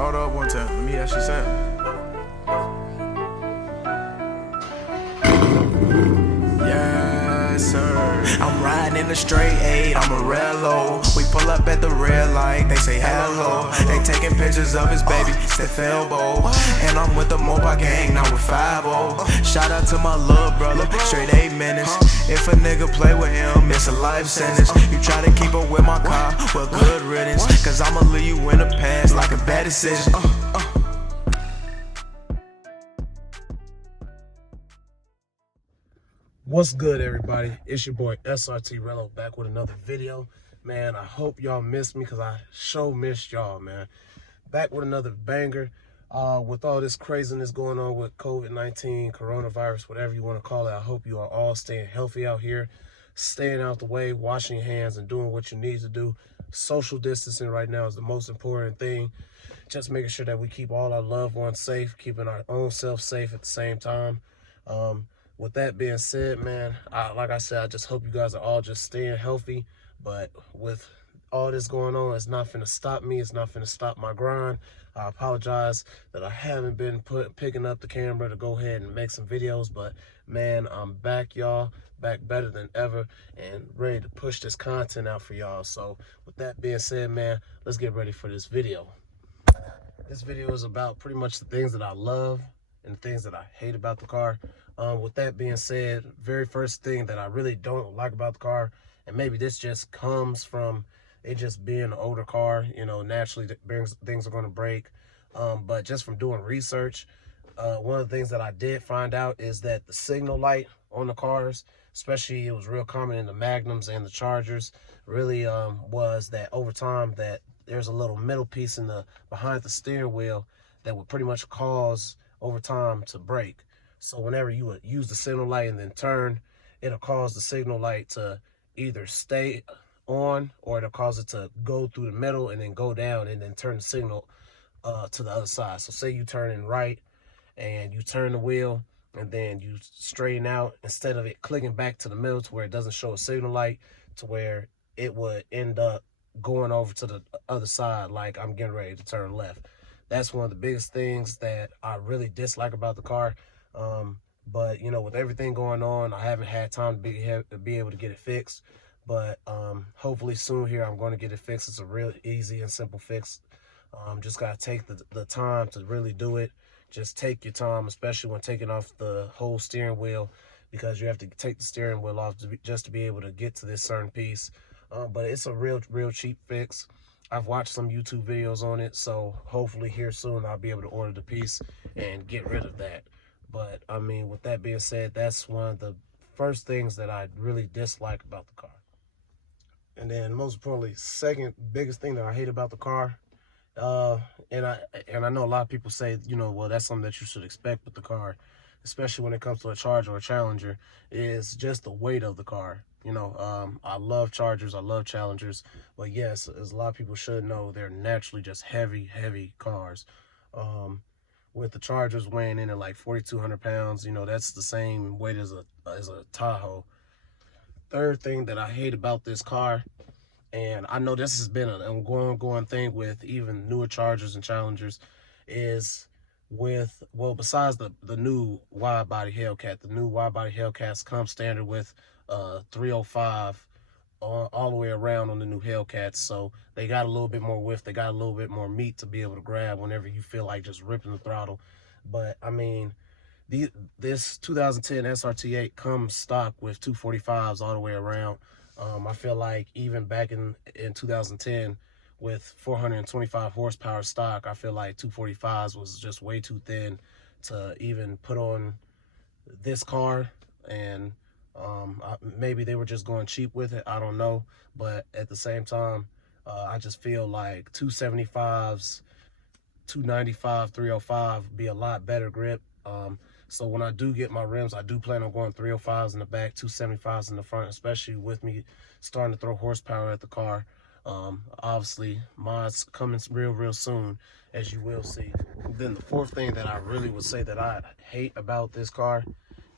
Start up one time. Let me hear she sound. Yes, sir. I'm riding in the straight 8, I'm a Rello. We pull up at the red light, they say hello. They taking pictures of his baby, Steph Elbow. And I'm with the Mobile gang, now with 5-0. Shout out to my little brother, straight 8 minutes. If a nigga play with him, it's a life sentence. You try to keep up with my car, well good riddance. Cause I'ma leave you in the past like a bad decision. What's good, everybody? It's your boy SRT8 back with another video. Man, I hope y'all missed me because I sure missed y'all, man. Back with another banger. With all this craziness going on with COVID-19, coronavirus, whatever you want to call it, I hope you are all staying healthy out here, staying out the way, washing your hands, and doing what you need to do. Social distancing right now is the most important thing. Just making sure that we keep all our loved ones safe, keeping our own self safe at the same time. With that being said, man, like I said, I just hope you guys are all just staying healthy. But with all this going on, it's not finna stop me. It's not finna stop my grind. I apologize that I haven't been picking up the camera to go ahead and make some videos. But, man, I'm back, y'all. Back better than ever and ready to push this content out for y'all. So, with that being said, man, let's get ready for this video. This video is about pretty much the things that I love and the things that I hate about the car. With that being said, very first thing that I really don't like about the car, and maybe this just comes from it just being an older car, you know, naturally things are going to break. But just from doing research, one of the things that I did find out is that the signal light on the cars, especially it was real common in the Magnums and the Chargers, really was that over time that there's a little middle piece in the behind the steering wheel that would pretty much cause over time to break. So whenever you would use the signal light and then turn, it'll cause the signal light to either stay on or it'll cause it to go through the middle and then go down and then turn the signal to the other side. So say you turn in right and you turn the wheel and then you straighten out, instead of it clicking back to the middle to where it doesn't show a signal light, to where it would end up going over to the other side like I'm getting ready to turn left. That's one of the biggest things that I really dislike about the car. But you know, with everything going on, I haven't had time to be able to get it fixed. But hopefully soon here I'm going to get it fixed. It's a real easy and simple fix. Just gotta take the time to really do it. Just take your time, especially when taking off the whole steering wheel, because you have to take the steering wheel off just to be able to get to this certain piece. But it's a real cheap fix. I've watched some YouTube videos on it, so hopefully here soon I'll be able to order the piece and get rid of that. But I mean, with that being said, that's one of the first things that I really dislike about the car. And then most importantly, second biggest thing that I hate about the car, and I know a lot of people say, you know, well, that's something that you should expect with the car, especially when it comes to a Charger or a Challenger, is just the weight of the car. You know, I love Chargers, I love Challengers, but yes, as a lot of people should know, they're naturally just heavy cars. With the Chargers weighing in at like 4,200 pounds, you know, that's the same weight as a Tahoe. Third thing that I hate about this car, and I know this has been an ongoing thing with even newer Chargers and Challengers, is with, well, besides the new wide body Hellcat, the new wide body Hellcats come standard with 305 all the way around on the new Hellcats, so they got a little bit more width, they got a little bit more meat to be able to grab whenever you feel like just ripping the throttle. But I mean, this 2010 SRT8 comes stock with 245s all the way around. I feel like even back in 2010 with 425 horsepower stock, I feel like 245s was just way too thin to even put on this car. And maybe they were just going cheap with it, I don't know. But at the same time, I just feel like 275s, 295, 305 would be a lot better grip. So when I do get my rims, I do plan on going 305s in the back, 275s in the front, especially with me starting to throw horsepower at the car. Obviously mods coming real soon, as you will see. Then the fourth thing that I really would say that I hate about this car,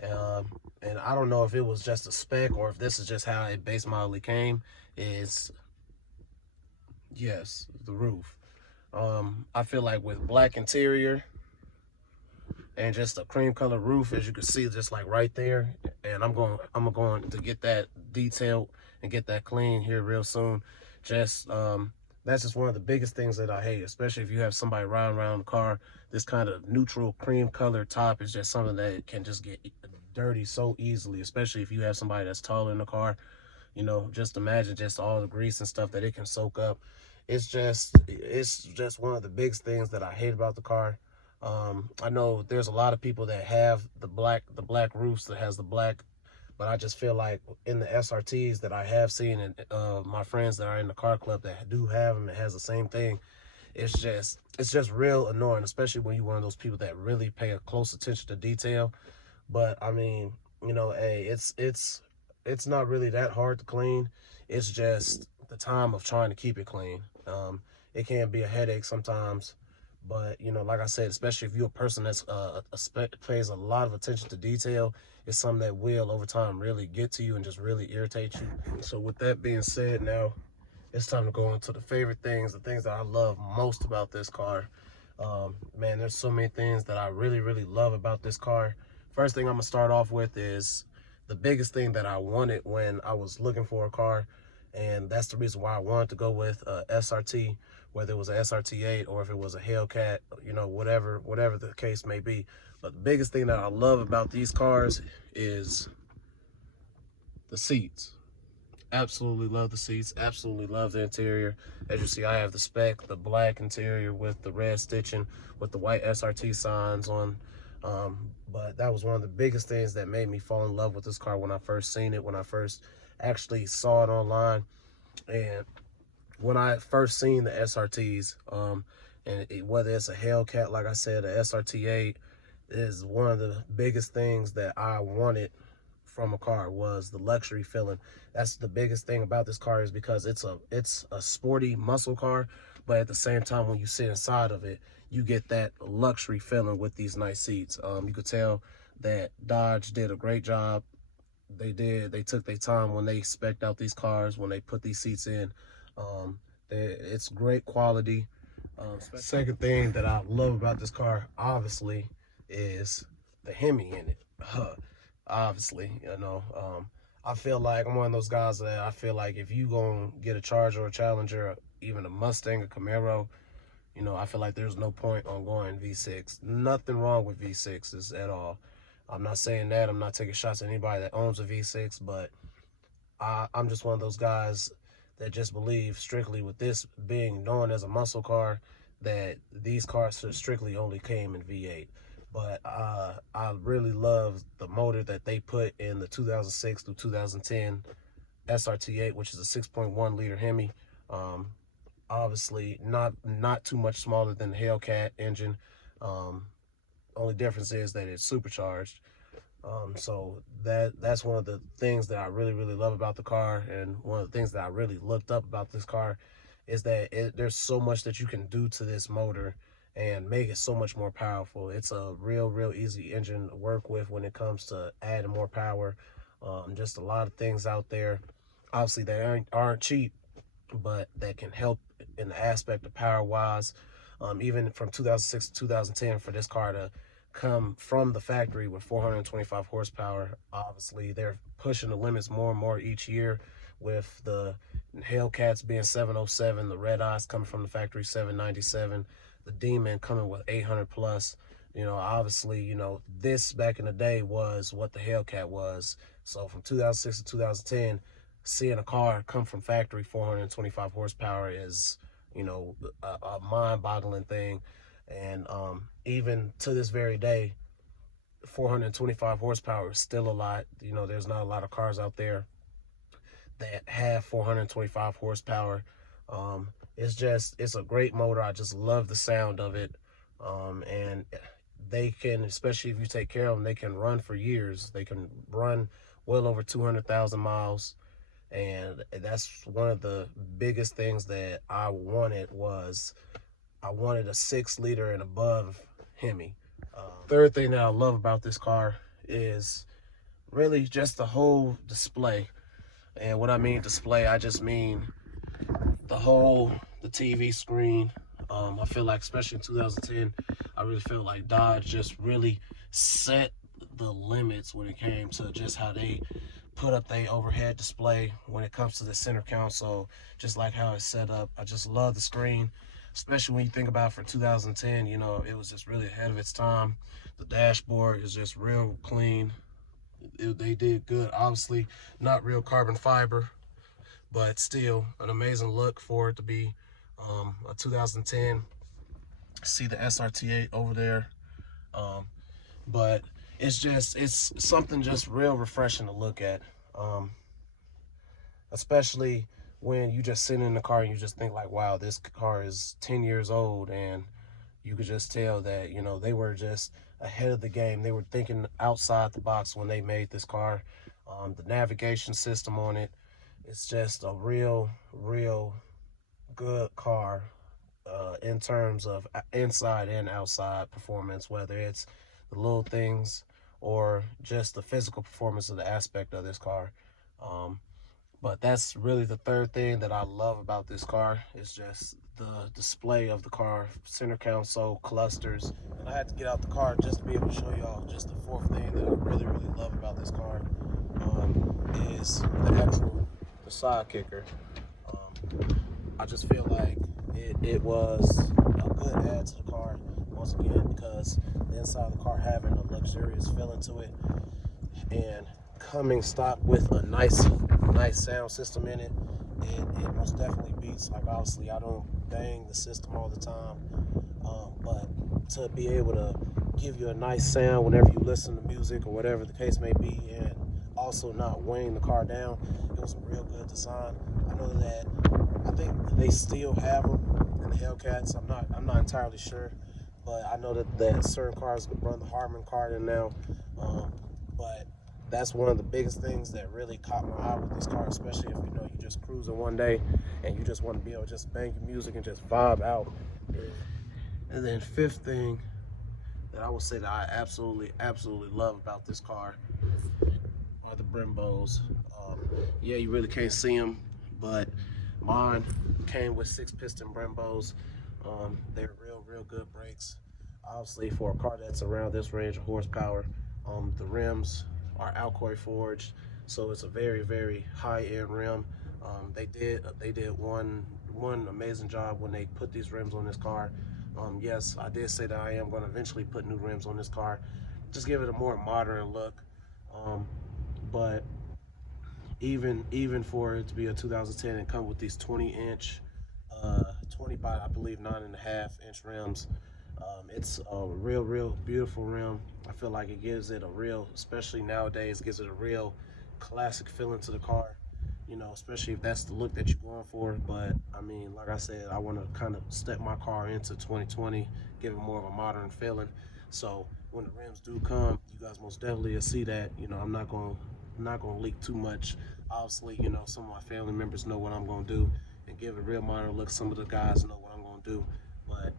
and I don't know if it was just a spec or if this is just how it base model came, is, yes, the roof. I feel like with black interior and just a cream color roof, as you can see, just like right there, and I'm going to get that detailed and get that clean here real soon. Just that's just one of the biggest things that I hate, especially if you have somebody riding around the car. This kind of neutral cream color top is just something that can just get dirty so easily, especially if you have somebody that's taller in the car. You know, just imagine just all the grease and stuff that it can soak up. It's just one of the biggest things that I hate about the car. I know there's a lot of people that have the black roofs that has the black, but I just feel like in the SRTs that I have seen, and my friends that are in the car club that do have them, that has the same thing, it's just real annoying, especially when you're one of those people that really pay a close attention to detail. But I mean, you know, hey, it's not really that hard to clean. It's just the time of trying to keep it clean. It can be a headache sometimes, but you know, like I said, especially if you're a person that's pays a lot of attention to detail, it's something that will over time really get to you and just really irritate you. So with that being said, now it's time to go into the favorite things, the things that I love most about this car. Man, there's so many things that I really love about this car. First thing I'm gonna start off with is the biggest thing that I wanted when I was looking for a car, and that's the reason why I wanted to go with a SRT, whether it was a SRT8 or if it was a Hellcat, you know, whatever the case may be. But the biggest thing that I love about these cars is the seats. Absolutely love the seats, absolutely love the interior. As you see, I have the spec, the black interior with the red stitching with the white SRT signs on. But that was one of the biggest things that made me fall in love with this car when I first seen it, when I first actually saw it online. And when I first seen the SRTs, whether it's a Hellcat, like I said, a SRT8, is one of the biggest things that I wanted from a car, was the luxury feeling. That's the biggest thing about this car, is because it's a sporty muscle car, but at the same time, when you sit inside of it, you get that luxury feeling with these nice seats. You could tell that Dodge did a great job. They took their time when they spec'd out these cars, when they put these seats in. It's great quality. Second thing that I love about this car, obviously, is the Hemi in it. Obviously, you know, I feel like I'm one of those guys that I feel like if you gonna get a Charger or a Challenger, or even a Mustang, a Camaro, you know, I feel like there's no point on going V6. Nothing wrong with V6s at all. I'm not saying that. I'm not taking shots at anybody that owns a V6, but I'm just one of those guys that just believe strictly with this being known as a muscle car, that these cars strictly only came in V8. But I really love the motor that they put in the 2006 through 2010 SRT8, which is a 6.1 liter Hemi. Obviously not too much smaller than the Hellcat engine. Only difference is that it's supercharged. So that's one of the things that I really love about the car, and one of the things that I really looked up about this car is that there's so much that you can do to this motor and make it so much more powerful. It's a real easy engine to work with when it comes to adding more power. Just a lot of things out there, obviously, that aren't cheap, but that can help in the aspect of power wise. Even from 2006 to 2010, for this car to come from the factory with 425 horsepower, obviously they're pushing the limits more and more each year, with the Hellcats being 707, the Red Eyes coming from the factory 797, the Demon coming with 800 plus. You know, obviously, you know, this back in the day was what the Hellcat was. So from 2006 to 2010, seeing a car come from factory 425 horsepower is, you know, a mind-boggling thing. And even to this very day, 425 horsepower is still a lot. You know, there's not a lot of cars out there that have 425 horsepower. It's a great motor. I just love the sound of it. And they can, especially if you take care of them, they can run for years. They can run well over 200,000 miles. And that's one of the biggest things that I wanted, was I wanted a 6-liter and above Hemi. Third thing that I love about this car is really just the whole display. And when I mean display, I just mean the TV screen. I feel like, especially in 2010, I really felt like Dodge just really set the limits when it came to just how they put up their overhead display when it comes to the center console, just like how it's set up. I just love the screen, especially when you think about for 2010, you know, it was just really ahead of its time. The dashboard is just real clean. They did good. Obviously, not real carbon fiber, but still an amazing look for it to be a 2010. See the SRT8 over there. But it's something just real refreshing to look at, especially when you just sit in the car and you just think like, wow, this car is 10 years old, and you could just tell that, you know, they were just ahead of the game. They were thinking outside the box when they made this car. The navigation system on it, it's just a real good car in terms of inside and outside performance, whether it's the little things or just the physical performance of the aspect of this car. But that's really the third thing that I love about this car, is just the display of the car, center console, clusters. And I had to get out the car just to be able to show y'all just the fourth thing that I really love about this car, is the side kicker. I just feel like it was a good add to the car, once again, because the inside of the car having a luxurious feeling to it and coming stock with a nice sound system in it, it most definitely beats. Like, obviously I don't bang the system all the time, but to be able to give you a nice sound whenever you listen to music or whatever the case may be, and also not weighing the car down, it was a real good design. I know that I think they still have them in the Hellcats. I'm not entirely sure, but I know that certain cars run the Harman card in now. But that's one of the biggest things that really caught my eye with this car, especially if, you know, you just cruising one day and you just want to be able to just bang your music and just vibe out. And then fifth thing that I would say that I absolutely love about this car are the Brembos. Yeah, you really can't see them, but mine came with 6-piston Brembos. They're real good brakes. Obviously, for a car that's around this range of horsepower, the rims are Alcoy forged, so it's a very high-end rim. They did one amazing job when they put these rims on this car. Yes, I did say that I am going to eventually put new rims on this car, just give it a more modern look. But even for it to be a 2010 and come with these 20-inch, 20 by, I believe, 9.5-inch rims, it's a real beautiful rim. I feel like it gives it a real, especially nowadays, gives it a real classic feeling to the car, you know, especially if that's the look that you're going for. But I mean, like I said, I want to kind of step my car into 2020, give it more of a modern feeling. So when the rims do come, you guys most definitely will see that. You know, I'm not gonna leak too much. Obviously, you know, some of my family members know what I'm gonna do and give it a real modern look. Some of the guys know what I'm gonna do, but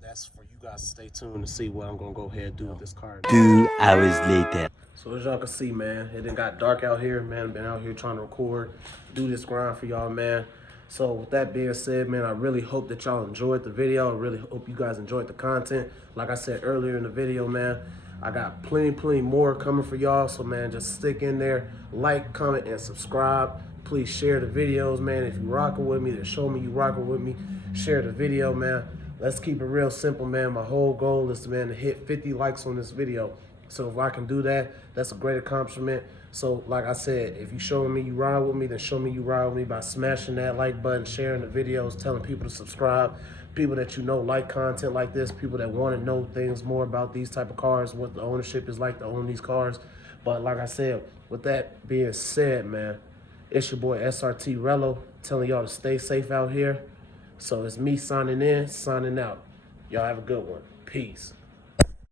that's for you guys to stay tuned to see what I'm gonna go ahead and do with this car. 2 hours later. So as y'all can see, man, it done got dark out here, man. Been out here trying to record, do this grind for y'all, man. So with that being said, man, I really hope that y'all enjoyed the video. I really hope you guys enjoyed the content. Like I said earlier in the video, man, I got plenty more coming for y'all. So, man, just stick in there, like, comment, and subscribe. Please share the videos, man. If you rocking with me, then show me you rocking with me. Share the video, man. Let's keep it real simple, man. My whole goal is, man, to hit 50 likes on this video. So if I can do that, that's a great accomplishment. So like I said, if you showing me you ride with me, then show me you ride with me by smashing that like button, sharing the videos, telling people to subscribe, people that you know like content like this, people that want to know things more about these type of cars, what the ownership is like to own these cars. But like I said, with that being said, man, it's your boy SRT Rello telling y'all to stay safe out here. So it's me signing in, signing out. Y'all have a good one. Peace.